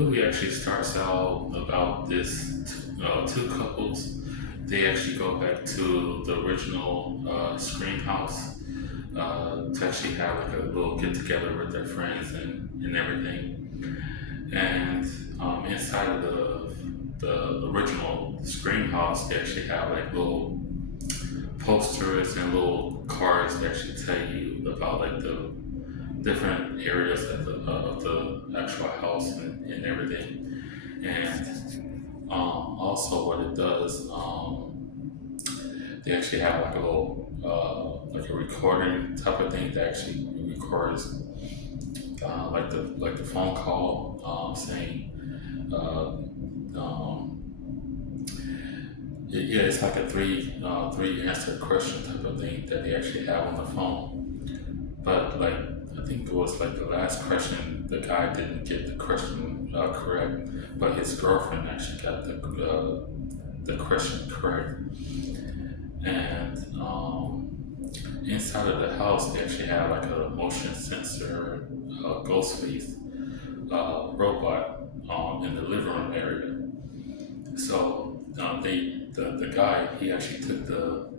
movie actually starts out about this two couples. They actually go back to the original Scream house to actually have like a little get together with their friends and everything. And inside of the original Scream house, they actually have like little posters and little cards that actually tell you about like the different areas of the actual house and everything. And also, what it does, they actually have like a little like a recording type of thing that actually records like the phone call saying um, yeah, it's like a three answer question type of thing that they actually have on the phone. But like I think it was like the last question, the guy didn't get the question correct, but his girlfriend actually got the question correct. And inside of the house, they actually have like a motion sensor ghost face robot in the living room area. So the guy he actually took the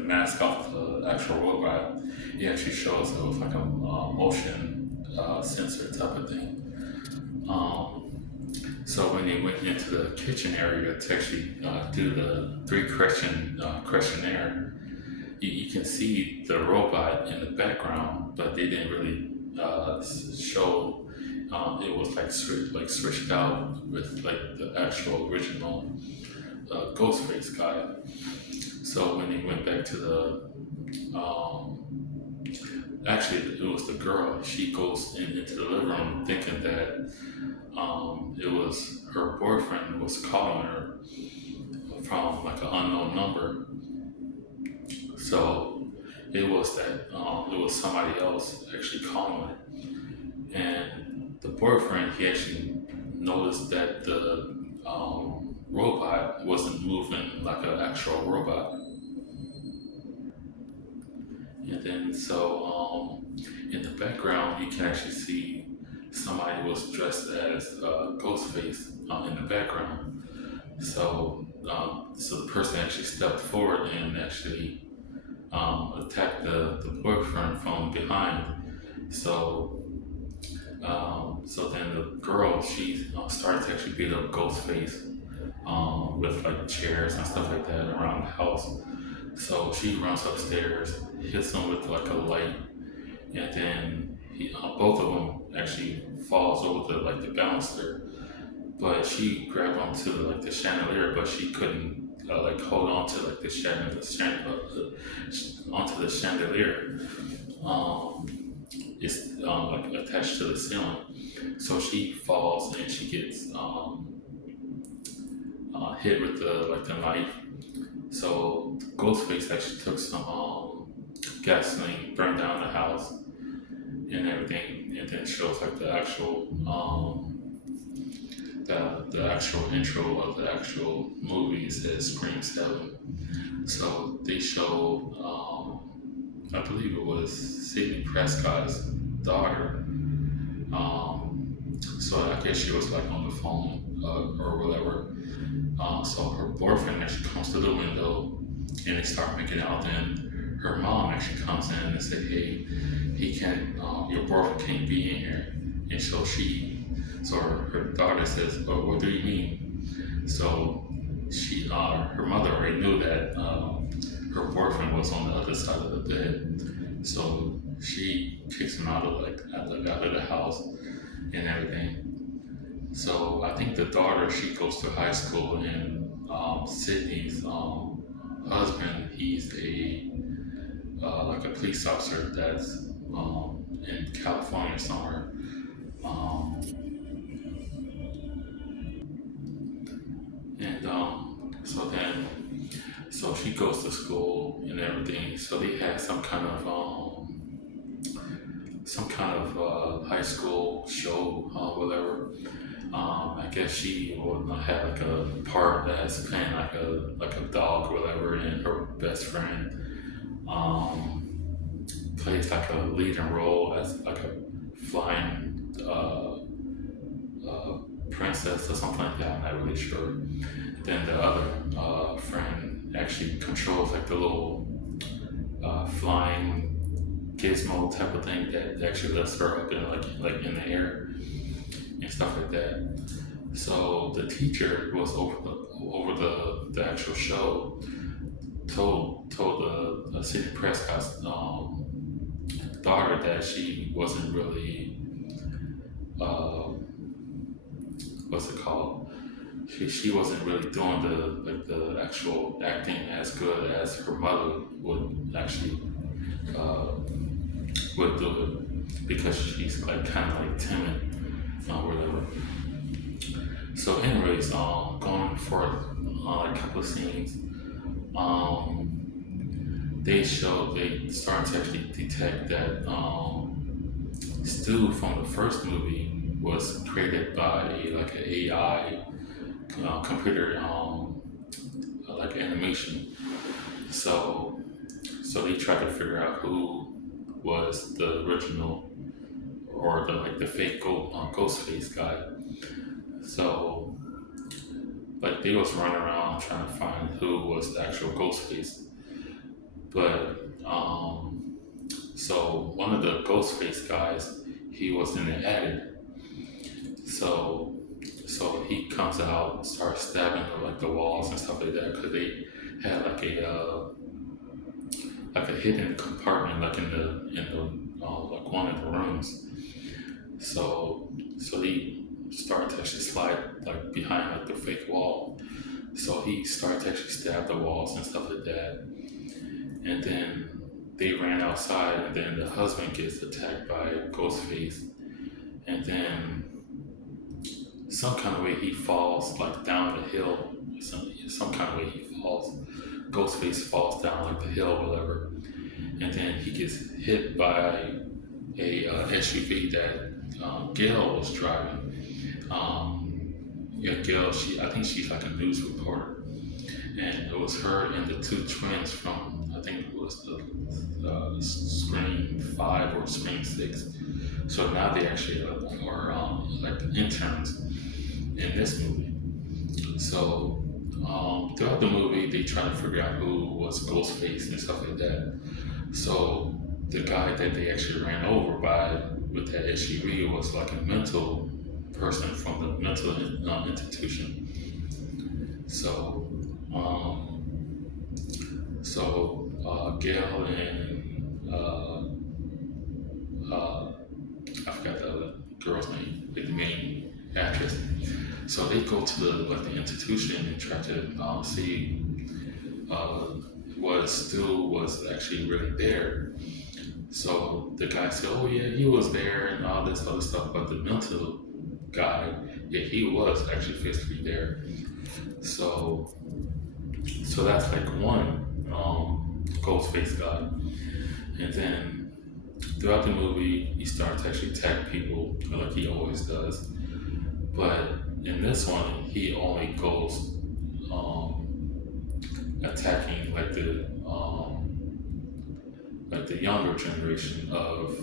mask off the actual robot. He actually shows it was like a motion sensor type of thing. So when they went into the kitchen area to actually do the questionnaire, you can see the robot in the background, but they didn't really show. It was like switched out with like the actual original Ghostface guy. So when they went back to actually it was the girl. She goes into the living room thinking that it was her boyfriend was calling her from like an unknown number. So it was somebody else actually calling her. And the boyfriend, he actually noticed that the robot wasn't moving like an actual robot. And then in the background, you can actually see somebody was dressed as Ghostface in the background. So the person actually stepped forward and actually attacked the boyfriend from behind. So so then the girl, she started to actually beat up Ghostface with like chairs and stuff like that around the house. So she runs upstairs, hits him with like a light, and then both of them actually falls over the banister. But she grabbed onto like the chandelier, but she couldn't like hold on to like onto the chandelier. Um, it's like attached to the ceiling. So she falls and she gets hit with the knife. So Ghostface actually took some gasoline, burned down the house and everything, and then it shows like the actual intro of the actual movies is Scream Seven. So they show I believe it was Sidney Prescott's daughter. So I guess she was like on the phone or whatever. So her boyfriend actually comes to the window and they start making out. Then her mom actually comes in and said, "Hey, he can't. Your boyfriend can't be in here." And so her daughter says, "Oh, what do you mean?" So her mother already knew that her boyfriend was on the other side of the bed. So she kicks him out of the house and everything. So I think the daughter she goes to high school, and Sydney's husband he's a like a police officer that's in California somewhere. Um, and so she goes to school and everything. So they had some kind of high school show, whatever. I guess she would have like a part that's playing like a dog or whatever, and her best friend plays like a leading role as like a flying princess or something like that. I'm not really sure. Then the other friend actually controls like the little flying gizmo type of thing that actually lifts her up in like in the air and stuff like that. So the teacher was over the actual show told the Sidney Prescott's daughter that she wasn't really uh, what's it called? She wasn't really doing the actual acting as good as her mother would actually uh, would do it because she's like kind of like timid or whatever. So, anyways, going forth like a couple of scenes, they start to actually detect that Stu from the first movie was created by like an AI computer like animation. So they tried to figure out who was the original or the fake Ghostface guy. So like they was running around trying to find who was the actual Ghostface. But so one of the Ghostface guys, he was in the attic. So he comes out, starts stabbing like the walls and stuff like that because they had like a hidden compartment like in the like one of the rooms. So he started to actually slide like behind like the fake wall. So he started to actually stab the walls and stuff like that. And then they ran outside, and then the husband gets attacked by Ghostface, and then some kind of way he falls like down the hill. Some kind of way he falls. Ghostface falls down like the hill, or whatever, and then he gets hit by a SUV that Gail was driving. Yeah, Gail. I think she's like a news reporter, and it was her and the two twins from I think it was the Scream 5 or Scream 6. So now they actually are like interns in this movie. So throughout the movie, they try to figure out who was Ghostface and stuff like that. So the guy that they actually ran over by with that SUV was like a mental person from the mental institution. So Gail and I forgot the other girl's name, like the main actress. So they go to the institution and try to see what Stu was actually really there. So the guy said, "Oh yeah, he was there and all this other stuff," but the mental guy, yeah, he was actually physically there. So that's like one Ghostface guy, and then throughout the movie, he starts to actually attack people like he always does. But in this one, he only goes attacking like the younger generation of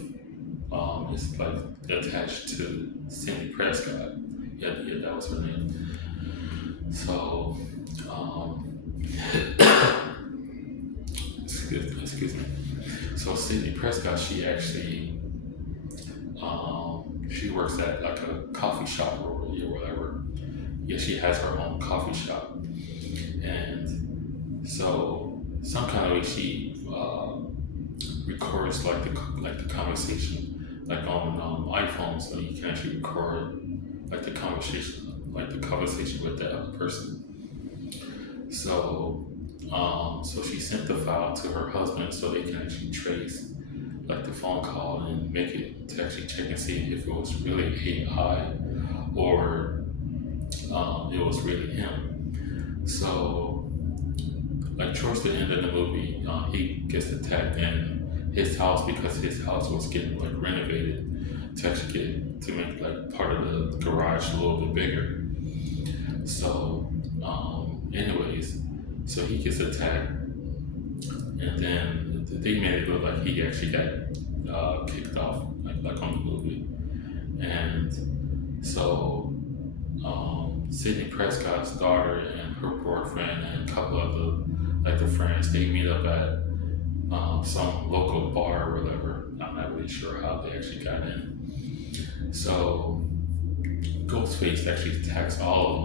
it's like attached to Cindy Prescott. Yeah, that was her name. So excuse me. So Sydney Prescott, she actually she works at like a coffee shop or whatever. Yeah, she has her own coffee shop, and so some kind of way she records like the conversation like on iPhone, so you can actually record like the conversation with that other person. So so she sent the file to her husband so they can actually trace like the phone call and make it to actually check and see if it was really AI or it was really him. So like towards the end of the movie, he gets attacked in his house because his house was getting like renovated to actually to make like part of the garage a little bit bigger. So anyways, so he gets attacked, and then they made it look like he actually got kicked off, like on the movie. And so Sidney Prescott's daughter and her boyfriend and a couple of the friends, they meet up at some local bar or whatever. I'm not really sure how they actually got in. So Ghostface actually attacks all of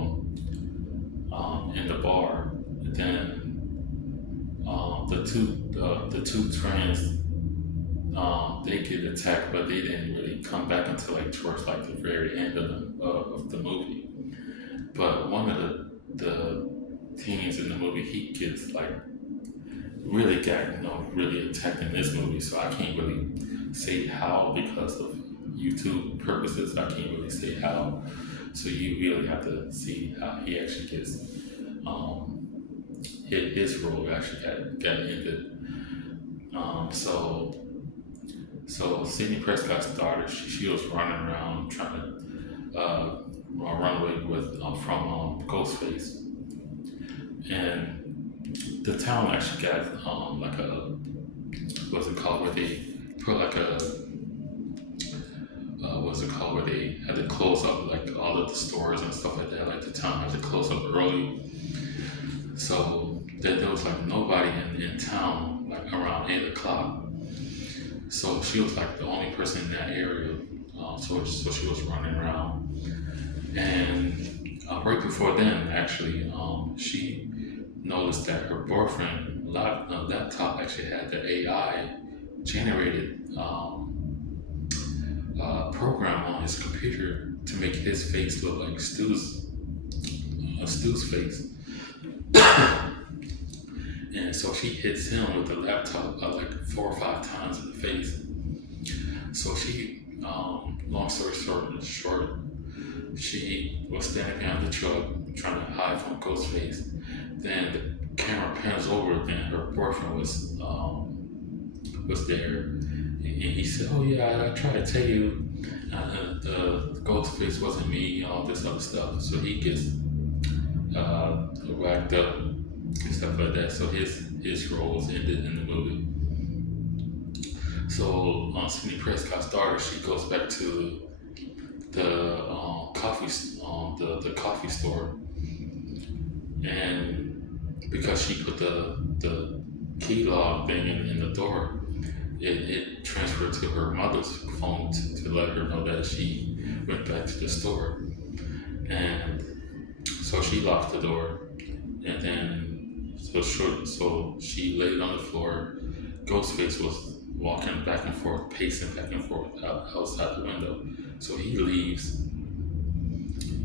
them in the bar. And then the two trans they get attacked, but they didn't really come back until like towards like the very end of the movie. But one of the teens in the movie, he gets like really got really attacked in this movie. So I can't really say how because of YouTube purposes. I can't really say how. So you really have to see how he actually gets his role actually got ended. So Sidney Prescott's daughter, she was running around trying to run away with from Ghostface, and the town actually got like a what's it called where they put like a what's it called where they had to close up like all of the stores and stuff like that. Like the town had to close up early, so there was like nobody in town like around 8 o'clock. So she was like the only person in that area. So she was running around, and right before then, actually, she noticed that her boyfriend laptop actually had the AI generated program on his computer to make his face look like Stu's face. And so she hits him with the laptop like 4 or 5 times in the face. So she, long story short, she was standing behind the truck trying to hide from Ghostface. Then the camera pans over, and her boyfriend was there, and he said, "Oh yeah, I tried to tell you, the Ghostface wasn't me, and all this other stuff." So he gets whacked up and stuff like that. So his role was ended in the movie. So Sidney Prescott's daughter, she goes back to the the coffee store, and because she put the key log thing in the door, it transferred to her mother's phone to let her know that she went back to the store, and so she locked the door, and then so she laid on the floor. Ghostface was walking back and forth, pacing back and forth outside the window. So he leaves,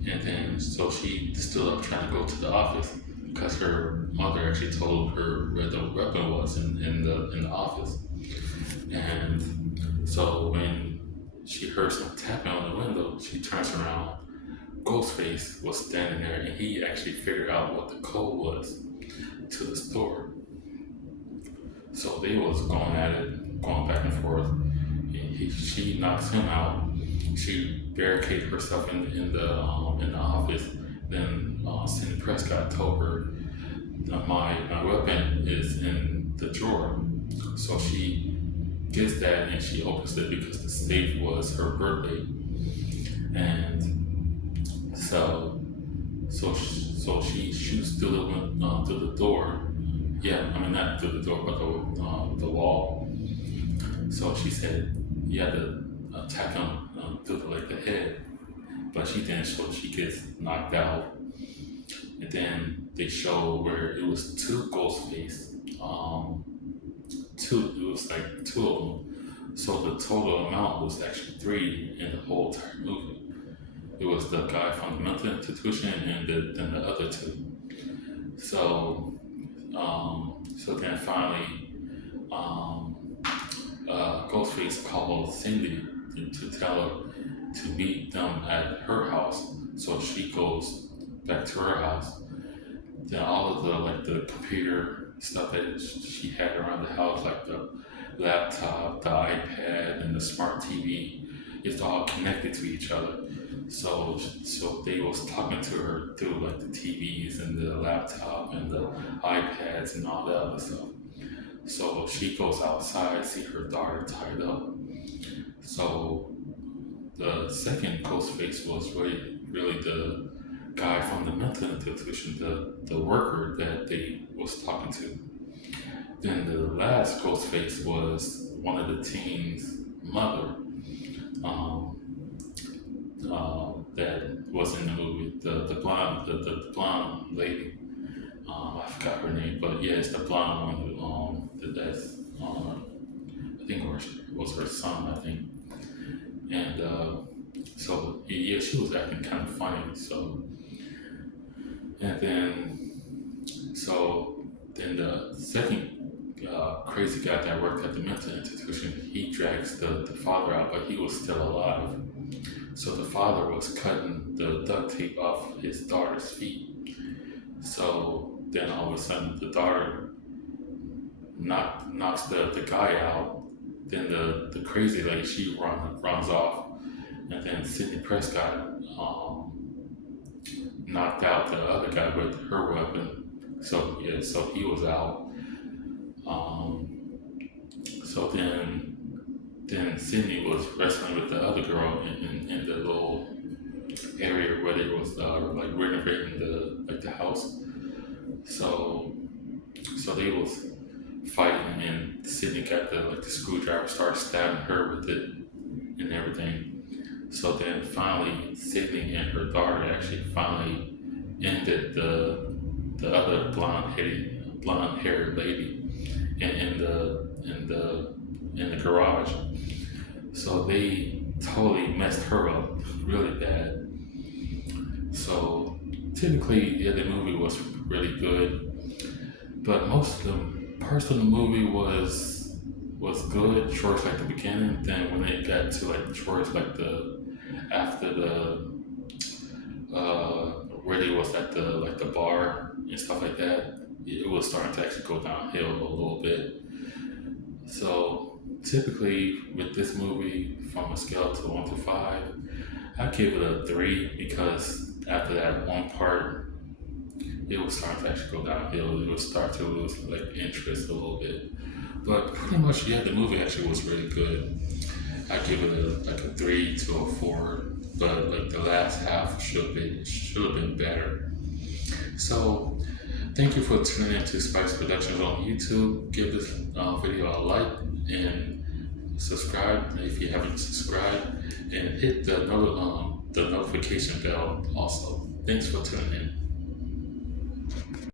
and then so she stood up trying to go to the office because her mother actually told her where the weapon was in the office. And so when she heard some tapping on the window, she turns around. Ghostface was standing there, and he actually figured out what the code was to the store. So they was going at it, going back and forth. She knocks him out. She barricaded herself in the office. Then Sidney Prescott told her, my weapon is in the drawer. So she gets that, and she opens it because the safe was her birthday. And so she shoots through the door. Yeah, I mean not through the door, but the wall. So she said you had to attack him through the head, but she didn't. So she gets knocked out, and then they show where it was two Ghostface. It was like two of them. So the total amount was actually three in the whole entire movie. It was the guy from the mental institution and then the other two. So so then finally, Ghostface called Cindy to tell her to meet them at her house. So she goes back to her house. Then all of the computer stuff that she had around the house, like the laptop, the iPad, and the smart TV, it's all connected to each other. So they was talking to her through like the TVs and the laptop and the iPads and all that other stuff. So she goes outside, see her daughter tied up. So the second Ghostface was really the guy from the mental institution, the worker that they was talking to. Then the last ghost face was one of the teens' mother, um, that was in the movie, the blonde lady. I forgot her name, but yeah, it's the blonde one who that's I think was her son, I think. And so yeah, she was acting kind of funny. So and then the second crazy guy that worked at the mental institution, he drags the father out, but he was still alive. So the father was cutting the duct tape off his daughter's feet. So then all of a sudden the daughter knocks the guy out. Then the crazy lady, she runs off. And then Sidney Prescott knocked out the other guy with her weapon. So yeah, so he was out. Um, so then Sydney was wrestling with the other girl in the little area where they was like renovating the house. So they was fighting, and Sydney got the screwdriver, started stabbing her with it and everything. So then finally, Sydney and her daughter actually finally ended the other blonde haired lady in the garage. So they totally messed her up really bad. So typically, yeah, the movie was really good, but most of the parts of the movie was good towards like the beginning. Then when it got to like towards like the after the where they was at the bar and stuff like that, it was starting to actually go downhill a little bit. So typically with this movie, from a scale to 1 to 5, I give it a 3 because after that one part, it was starting to actually go downhill. It would start to lose like interest a little bit. But pretty much, yeah, the movie actually was really good. I give it like a 3 to a 4, but like the last half should have been better. So thank you for tuning in to Spice Productions on YouTube. Give this video a like and subscribe if you haven't subscribed, and hit the notification bell also. Thanks for tuning in.